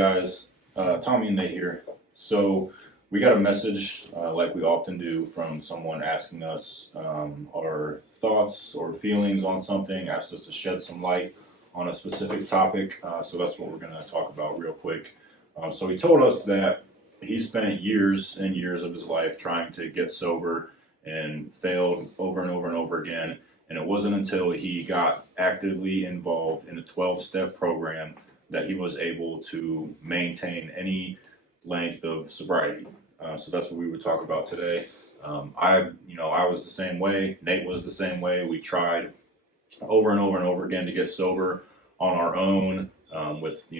guys, Tommy and Nate here. So we got a message, like we often do, from someone asking us our thoughts or feelings on something, asked us to shed some light on a specific topic. So that's what we're going to talk about real quick. So he told us that he spent years and years of his life trying to get sober and failed over and over and over again. And it wasn't until he got actively involved in a 12-step program that he was able to maintain any length of sobriety. So that's what we would talk about today. I was the same way. Nate was the same way. We tried over and over and over again to get sober on our own, with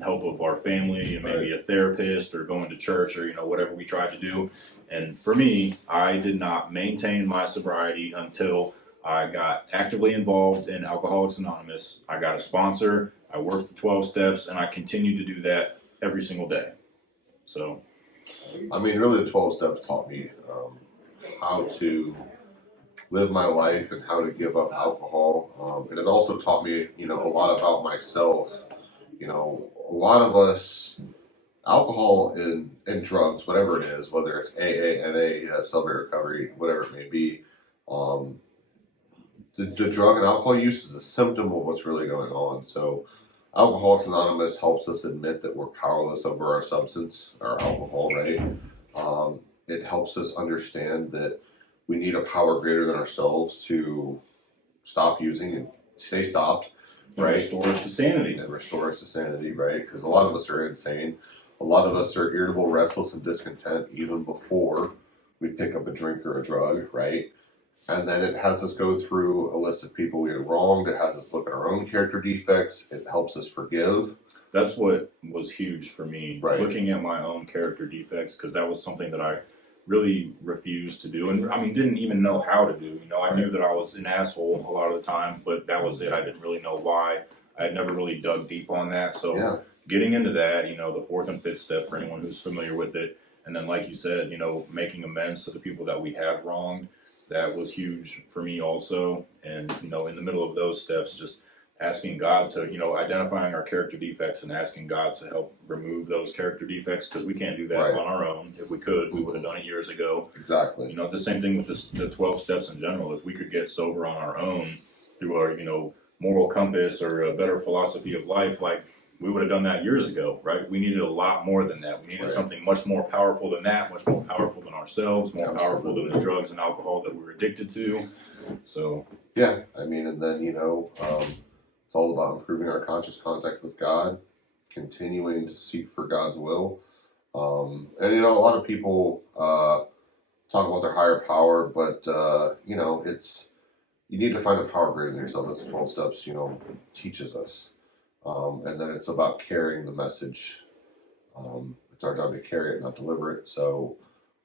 help of our family and maybe a therapist or going to church or whatever we tried to do. And for me, I did not maintain my sobriety until I got actively involved in Alcoholics Anonymous. I got a sponsor. I worked the 12 steps, and I continue to do that every single day. So, I mean, really, the 12 steps taught me how to live my life and how to give up alcohol. And it also taught me, a lot about myself. A lot of us, alcohol and drugs, whatever it is, whether it's AA, NA, celebrate recovery, whatever it may be, the drug and alcohol use is a symptom of what's really going on. So Alcoholics Anonymous helps us admit that we're powerless over our substance, our alcohol, right? It helps us understand that we need a power greater than ourselves to stop using and stay stopped, right? Restore us to sanity. And restore us to sanity, right? Because a lot of us are insane. A lot of us are irritable, restless, and discontent even before we pick up a drink or a drug, right? And then it has us go through a list of people we had wronged. It has us look at our own character defects. It helps us forgive. That's what was huge for me, right. Looking at my own character defects, because that was something that I really refused to do, and didn't even know how to do. I knew that I was an asshole a lot of the time, but that was it. I didn't really know why. I had never really dug deep on that. So getting into that, the fourth and fifth step for anyone who's familiar with it, and then like you said, making amends to the people that we have wronged. That was huge for me also. And, in the middle of those steps, just asking God to, identifying our character defects and asking God to help remove those character defects, because we can't do that on our own. If we could, we would have done it years ago. Exactly. The same thing with the 12 steps in general. If we could get sober on our own through our, moral compass or a better philosophy of life, we would have done that years ago, right? We needed a lot more than that. We needed something much more powerful than that, much more powerful than ourselves, more powerful than the drugs and alcohol that we're addicted to. So and then it's all about improving our conscious contact with God, continuing to seek for God's will. And a lot of people talk about their higher power, but it's you need to find a power greater than yourself. That's 12 steps, teaches us. And then it's about carrying the message. It's our job to carry it, not deliver it. So,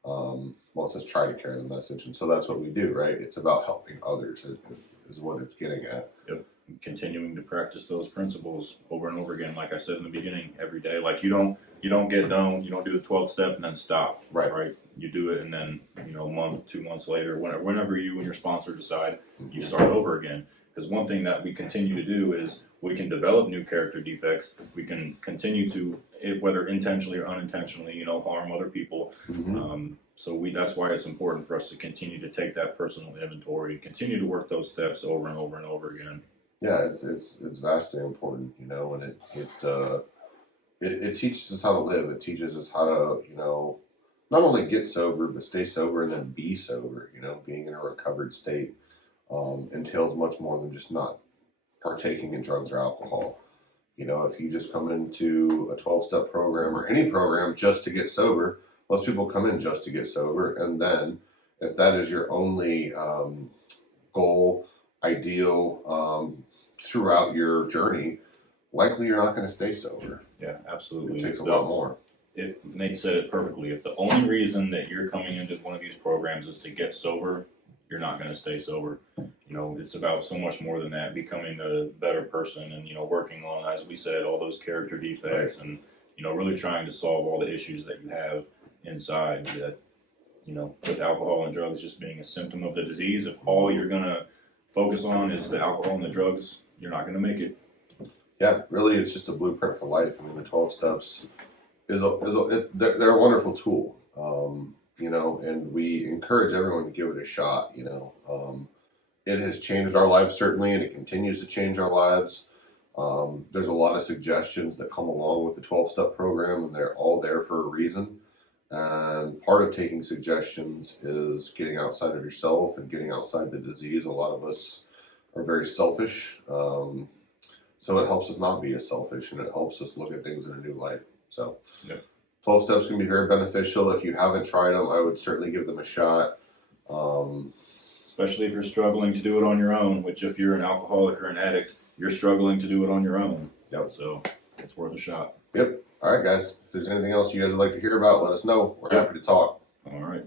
it says try to carry the message. And so that's what we do, right? It's about helping others is what it's getting at. Yep. Continuing to practice those principles over and over again. Like I said in the beginning, every day. Like you don't get done, you don't do the 12th step and then stop. Right. You do it and then, a month, 2 months later, whenever you and your sponsor decide, you start over again. Because one thing that we continue to do is we can develop new character defects. We can continue to, whether intentionally or unintentionally, harm other people. Mm-hmm. That's why it's important for us to continue to take that personal inventory, continue to work those steps over and over and over again. Yeah, it's vastly important, and it teaches us how to live. It teaches us how to, not only get sober, but stay sober and then be sober. Being in a recovered state entails much more than just not partaking in drugs or alcohol. If you just come into a 12-step program or any program just to get sober, most people come in just to get sober. And then if that is your only goal, ideal throughout your journey, likely you're not going to stay sober. Yeah, absolutely. It takes a lot more. Nate said it perfectly. If the only reason that you're coming into one of these programs is to get sober, you're not going to stay sober. It's about so much more than that, becoming a better person and, working on, as we said, all those character defects and, really trying to solve all the issues that you have inside that, with alcohol and drugs just being a symptom of the disease. If all you're going to focus on is the alcohol and the drugs, you're not going to make it. yeah, really, it's just a blueprint for life. I mean, the 12 steps they're a wonderful tool, you know, and we encourage everyone to give it a shot. You know, it has changed our lives certainly, and it continues to change our lives. There's a lot of suggestions that come along with the 12-step program, and they're all there for a reason. And part of taking suggestions is getting outside of yourself and getting outside the disease. A lot of us are very selfish. So it helps us not be as selfish, and it helps us look at things in a new light. So, Yep. 12 steps can be very beneficial. If you haven't tried them, I would certainly give them a shot. Especially if you're struggling to do it on your own, which if you're an alcoholic or an addict, you're struggling to do it on your own. Yep. So it's worth a shot. Yep. All right, guys. If there's anything else you guys would like to hear about, let us know. We're Yep. happy to talk. All right.